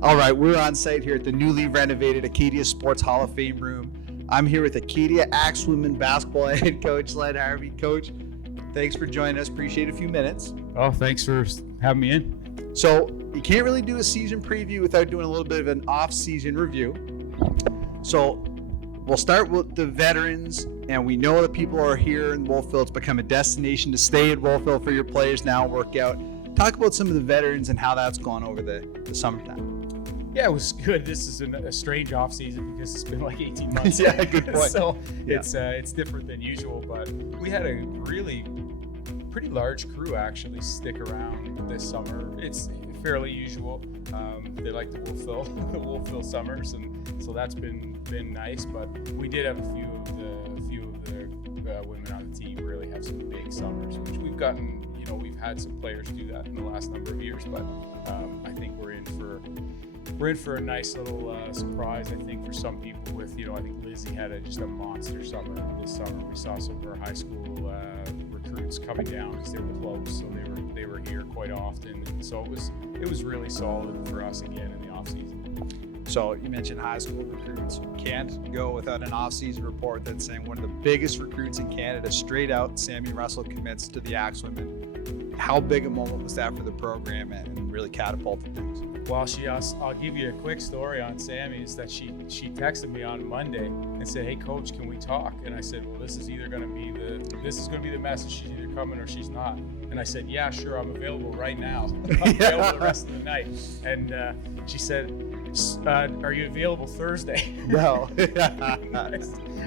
All right, we're on site here at the newly renovated Acadia Sports Hall of Fame room. I'm here with Acadia Axewomen basketball head coach Len Harvey. Coach, thanks for joining us. Appreciate a few minutes. Oh, thanks for having me in. So you can't really do a season preview without doing a little bit of an off-season review. So we'll start with the veterans, and we know that people are here in Wolfville. It's become a destination to stay at Wolfville for your players now and work out. Talk about some of the veterans and how that's gone over the summertime. Yeah, it was good. This is a strange off season because it's been like 18 months. Yeah, good point. So it's different than usual, but we had a really pretty large crew actually stick around this summer. It's fairly usual. They like the Wolfville summers, and so that's been nice. But we did have a few of the women on the team really have some big summers, which we've gotten. We've had some players do that in the last number of years, but I think we're in for a nice little surprise. I think for some people with, I think Lizzie had just a monster summer this summer. We saw some of our high school recruits coming down because they were close, so they were here quite often, and so it was really solid for us again in the off season. So you mentioned high school recruits. Can't go without an off-season report that's saying one of the biggest recruits in Canada, straight out, Sammy Russell commits to the Axewomen. How big a moment was that for the program and really catapulted things? Well, I'll give you a quick story on Sammy. Is that she texted me on Monday and said, "Hey, Coach, can we talk?" And I said, "Well, this is going to be the message. She's either coming or she's not." And I said, "Yeah, sure, I'm available right now. I'm available the rest of the night." And she said, "Are you available Thursday?" No.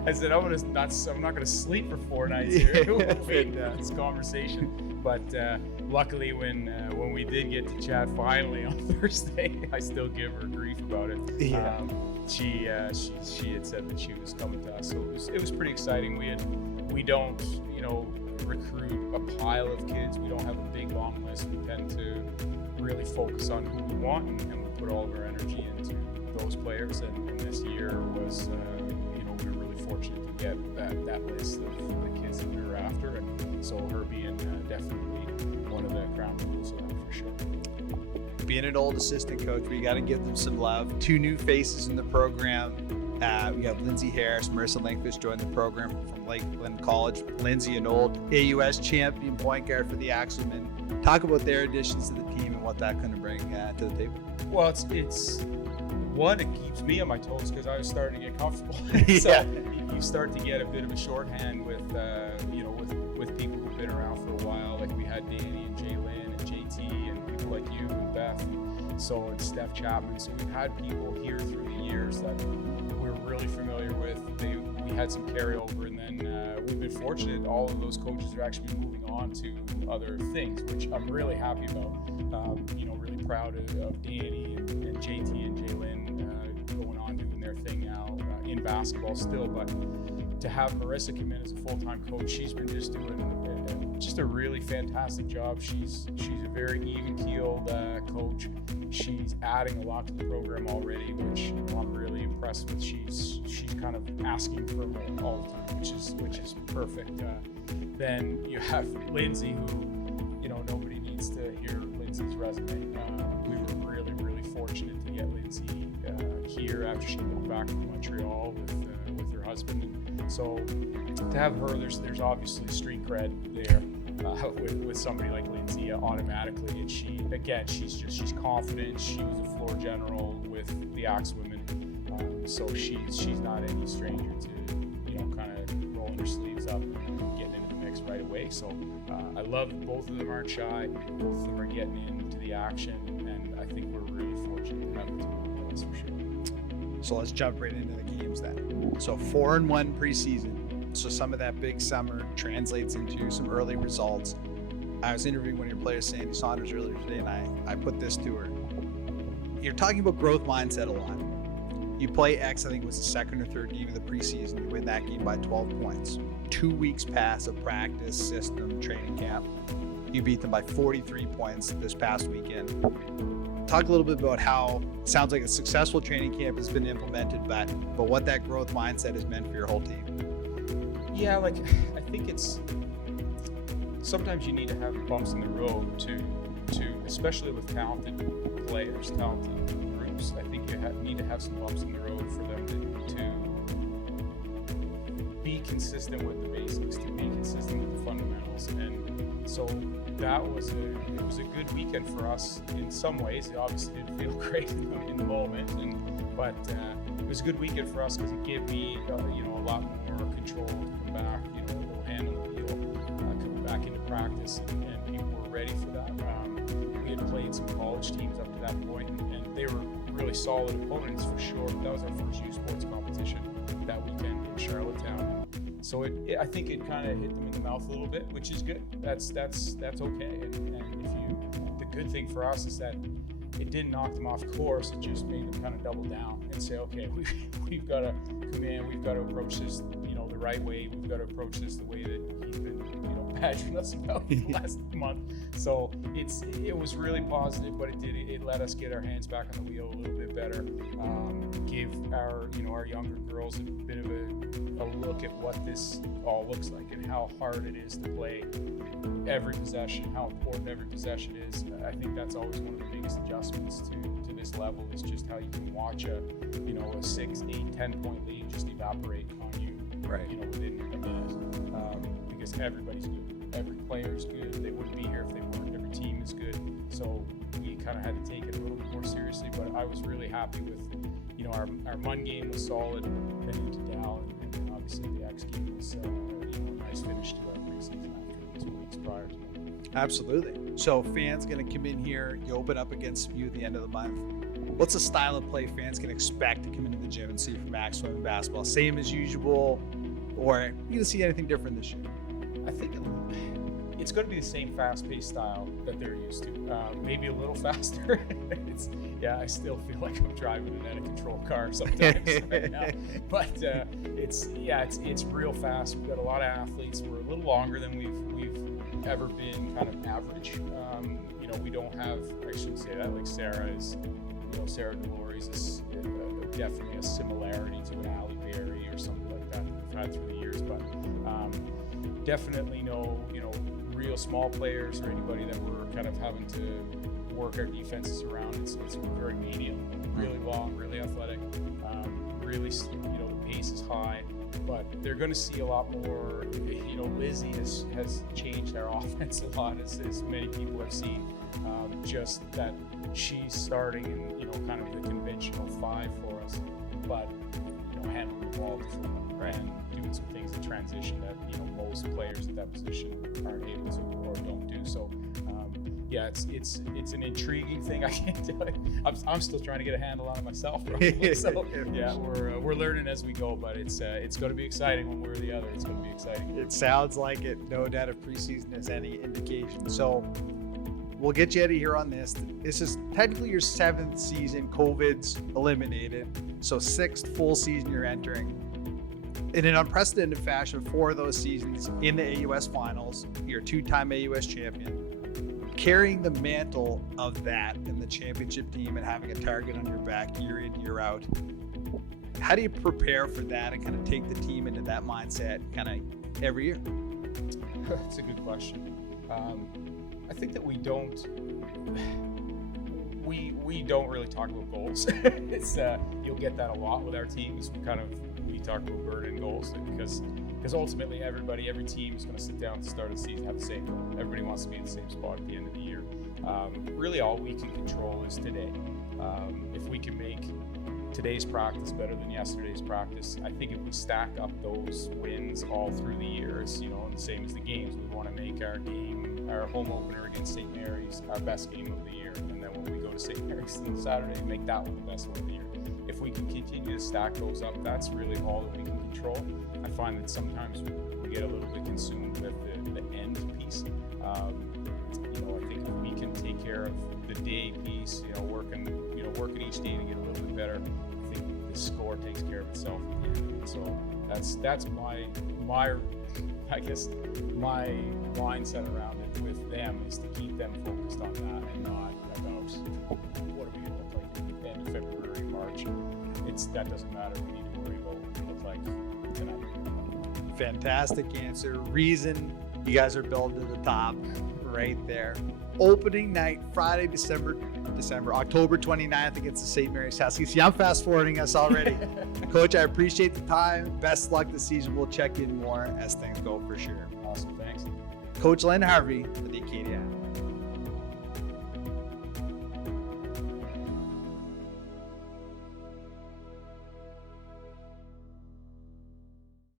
I said, I'm not gonna sleep for 4 nights here waiting for this conversation. But luckily, when we did get to chat finally on Thursday, I still give her grief about it. Yeah. She had said that she was coming to us, so it was pretty exciting. We don't recruit a pile of kids. We don't have a big long list. We tend to really focus on who we want, and we put all of our energy into those players. And this year was, we were really fortunate to get that list of the kids that we were after, and so her being definitely one of the crown jewels of that for sure. Being an old assistant coach, we got to give them some love. 2 new faces in the program. We have Lindsay Harris, Marissa Lankfish joined the program from Lakeland College. Lindsay, an old AUS champion point guard for the Axewomen. Talk about their additions to the team and what that can bring to the table. Well, it's one, it keeps me on my toes because I was starting to get comfortable. Yeah. So you start to get a bit of a shorthand with people who've been around for a while. Like we had Danny and Jalen and JT and people like you and Beth and Steph Chapman. So we've had people here through the years that we're really familiar with. We had some carryover, and then we've been fortunate. All of those coaches are actually moving on to other things, which I'm really happy about. Really proud of Danny and JT and Jalen going on doing their thing now in basketball still. But to have Marissa come in as a full-time coach, she's been just doing a really fantastic job. She's a very even-keeled coach. She's adding a lot to the program already, which I'm really impressed with. She's kind of asking for more all the time, which is perfect. Then you have Lindsay, who nobody needs to hear Lindsay's resume. We were really, really fortunate to get Lindsay here after she moved back from Montreal with her husband. And so to have her, there's obviously street cred there with somebody like Lindsay automatically. And she's confident. She was a floor general with the Axewomen, so she's not any stranger to kind of rolling her sleeves up and getting into the mix right away. So I love both of them aren't shy. Both of them are getting into the action, and I think we're really fortunate to have the 2 of them, that's for sure. So let's jump right into the games then. So 4-1 preseason. So some of that big summer translates into some early results. I was interviewing one of your players, Sandy Saunders, earlier today, and I put this to her. You're talking about growth mindset a lot. You play X, I think it was the second or third game of the preseason. You win that game by 12 points. 2 weeks pass of practice, system, training camp. You beat them by 43 points this past weekend. Talk a little bit about how it sounds like a successful training camp has been implemented, but what that growth mindset has meant for your whole team. Yeah, I think sometimes you need to have bumps in the road to especially with talented players, talented groups. I think you need to have some bumps in the road for them to be consistent with the basics, to be consistent with the fundamentals. And so it was a good weekend for us in some ways. It obviously didn't feel great in the moment, but it was a good weekend for us because it gave me a lot more control to come back, a little hand on the wheel, coming back into practice, and people were ready for that. We had played some college teams up to that point, and they were really solid opponents for sure. That was our first youth sports competition that weekend in Charlottetown. So I think it kind of hit them in the mouth a little bit, which is good. That's okay. And the good thing for us is that it didn't knock them off course. It just made them kind of double down and say, okay, we've got to come in. We've got to approach this, the right way. We've got to approach this the way that he's been, badgering us about the last month. So it was really positive, but it let us get our hands back on the wheel a little bit better. Give our younger girls a bit of a look at what this all looks like and how hard it is to play every possession, how important every possession is. I think that's always one of the biggest adjustments to this level, is just how you can watch a 6, 8, 10 point lead just evaporate on you, right? Within a minute, because everybody's good. Every player's good. They wouldn't be here if they weren't. Every team is good. So we kind of had to take it a little bit more seriously. But I was really happy with, our Mun game was solid heading into Dow, and then obviously the X game was a nice finish to our preseason after 2 weeks prior to that. Absolutely. So fans going to come in here. You open up against you at the end of the month. What's the style of play fans can expect to come into the gym and see from Axewomen basketball? Same as usual, or are you going to see anything different this year? I think it's going to be the same fast-paced style that they're used to. Maybe a little faster. I still feel like I'm driving an out-of-control car sometimes right now. But it's real fast. We've got a lot of athletes. We're a little longer than we've ever been, kind of average. We don't have, I shouldn't say that, like Sarah is, Sarah Delores is definitely a similarity to an Allie Berry or something like that we've had through the years. But definitely no, real small players or anybody that we're kind of having to work our defenses around. It's very medium, really long, really athletic, really, the pace is high, but they're going to see a lot more. Lizzie has changed our offense a lot, as many people have seen. Just that she's starting in, kind of the conventional 5 for us, but handling the ball differently, right, and doing some things in transition that most players at that position aren't able to or don't do. So it's an intriguing thing. I can't tell you. I'm still trying to get a handle on it myself. Probably. So we're learning as we go, but it's going to be exciting one way or the other. It's going to be exciting. It sounds like it. No doubt if preseason is any indication. So we'll get you out of here on this. This is technically your 7th season. COVID's eliminated. So 6th full season you're entering. In an unprecedented fashion, 4 of those seasons in the AUS finals. You're a 2-time AUS champion. Carrying the mantle of that in the championship team and having a target on your back year in, year out. How do you prepare for that and kind of take the team into that mindset kind of every year? That's a good question. I think that we don't really talk about goals. It's you'll get that a lot with our teams. We talk about burden goals because ultimately every team is going to sit down at the start of the season, have the same goal. Everybody wants to be in the same spot at the end of the year. Really all we can control is today. If we can make today's practice better than yesterday's practice, I think if we stack up those wins all through the years, and the same as the games, we want to make our home opener against St. Mary's our best game of the year, and then when we go to St. Mary's on Saturday, make that one the best one of the year. If we can continue to stack those up, that's really all that we can control. I find that sometimes we get a little bit consumed with the end piece. I think if we can take care of the day piece, working each day to get a little bit better, I think the score takes care of itself at the end. So that's my I guess my mindset around it with them is to keep them focused on that and not about what are we going to look like at the end of February, March. That doesn't matter. We need to worry about what we look like tonight. Fantastic answer. Reason You guys are building to the top right there. Opening night, Friday, October 29th against the St. Mary's Huskies. See, I'm fast forwarding us already. Coach, I appreciate the time. Best luck this season. We'll check in more as things go for sure. Awesome. Thanks. Coach Len Harvey for the Acadia.